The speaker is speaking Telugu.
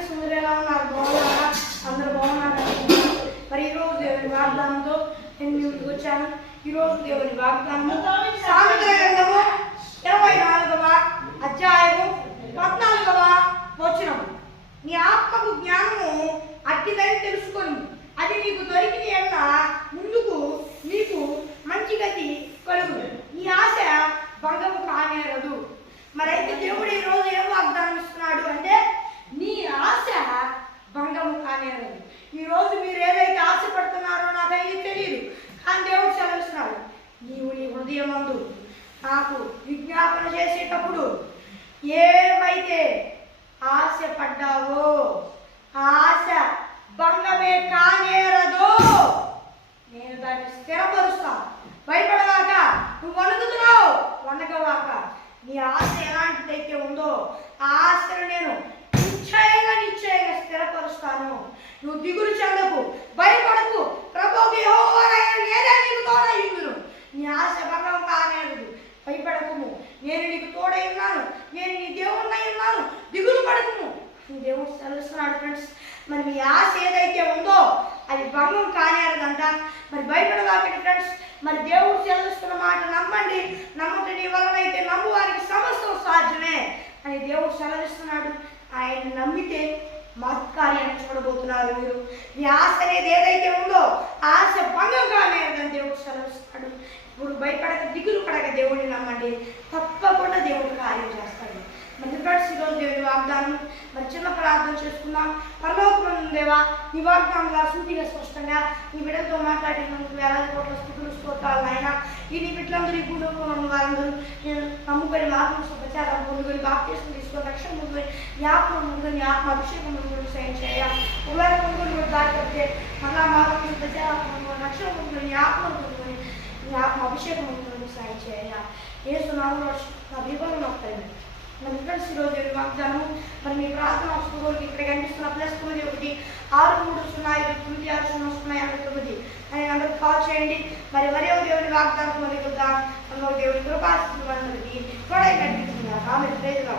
ఫ్రెండ్స్, అందరూ ఎలా ఉన్నారు? బాగున్నారా? అందరూ బాగున్నారా? మరి ఈరోజు దేవుని వాగ్దానంతో నేను ముందుకు వచ్చాను. ఈరోజు దేవుని వాగ్దానము సామెతల గ్రంథము 24వ అధ్యాయము 14వ వచనం. నీ ఆత్మకు జ్ఞానము అట్టిదని తెలుసుకొని అది నీకు దొరికిన ఎడల ముందుకు నీకు మంచి గతి కలుగు. నీ ఆశ భంగము కానేరదు. మరైతే దేవుడు ఈరోజు ఏం వాగ్దానం ఇస్తున్నాడు అంటే నీ ఆశ భంగము కానేరదు. ఈరోజు మీరు ఏదైతే ఆశపడుతున్నారో నాకైతే తెలియదు, కానీ దేవుడు సెలవిస్తున్నాడు, నీవు నీ హృదయమందు నాకు విజ్ఞాపన చేసేటప్పుడు ఏమైతే ఆశపడ్డావో ఆ ఆశ భంగమే కానేరదు. నేను దాన్ని స్థిరపరుస్తాను. భయపడవాక, నువ్వు వణుకుతున్నావు, వణకవాక. నీ ఆశ ఎలాంటిదైతే ఉందో ఆ ఆశను నేను నిశ్చయంగా స్థిరపరుస్తాను. నువ్వు దిగులు చెందకు, భయపడకు. ప్రభువుకి యెహోవానైన నేనే నీకు తోడయ్యుందును. నీ ఆశ భంగం కానేరదు. భయపడకుము, నేను నీకు తోడై ఉన్నాను, నేను నీ దేవుడినై ఉన్నాను, దిగులు పడకుము. దేవుడు సెలవిస్తున్నాడు ఫ్రెండ్స్. మరి మీ ఆశ ఏదైతే ఉందో అది భంగం కానేరదంట. మరి భయపడవాకండి ఫ్రెండ్స్. మరి దేవుడు సెలవిస్తున్న మాట నమ్మండి. నమ్మకం నీ వలనైతే నమ్ము వారికి సమస్తం సాధ్యమే అని దేవుడు సెలవిస్తున్నాడు. ఆయన నమ్మితే మహత్కార్యాన్ని చూడబోతున్నారు మీరు. మీ ఆశ అనేది ఏదైతే ఉందో ఆశ భంగం కానేరదని దేవుడు సెలవిస్తున్నాడు. ఇప్పుడు భయపడక, దిగులు పడక దేవుడిని నమ్మండి, తప్పకుండా దేవుడు కార్యం చేస్తాడు. మరి ఫ్రెండ్స్, ఈరోజు దేవుడి వాగ్దానం మరి చిన్న ప్రార్థన చేసుకుందాం. పరలోకమందున్న దేవా, నీ వాగ్దానంగా సూటిగా స్పష్టంగా నీ బిడ్డలతో మాట్లాడినందుకు వేలాది కోట్ల స్థుతులు స్తోత్రాలు నాయన. ఈ నీ బిడ్డలందరూ ఈ భూలోకంలో ఉన్న వారందరూ నేను నమ్ముకొని మార్గం ప్రచారం పొందుకొని బాప్తిస్మం తీసుకొని రక్షణ పొందుకొని నీ ఆత్మ ముందుకొని ఆత్మ అభిషేకం ముందుకొని సహాయం చేయాలి. ఒకవేళ పొందుకొని దారి తప్పితే మళ్ళా మార్గం ప్రచారం పొందుకొని రక్షణ పొందుకొని నీ ఆత్మ పొందుకొని నీ ఆత్మ అభిషేకం ముందుకొని సహాయం చేయాలి. యేసు నామములో నా దీపాలను వస్తాయి. మరి ఫ్రెండ్స్, ఈరోజు వాగ్దానం మరి మీ ప్రార్థన వస్తువులకి ఇక్కడ కనిపిస్తున్న +91 63059 అని అందరూ కాల్ చేయండి. మరి మరో దేవుని వాగ్దానం మొదలుగా దేవుని కృపాస్తులందరికీ కూడా కనిపిస్తున్నారు. ఆమె ప్రేరణ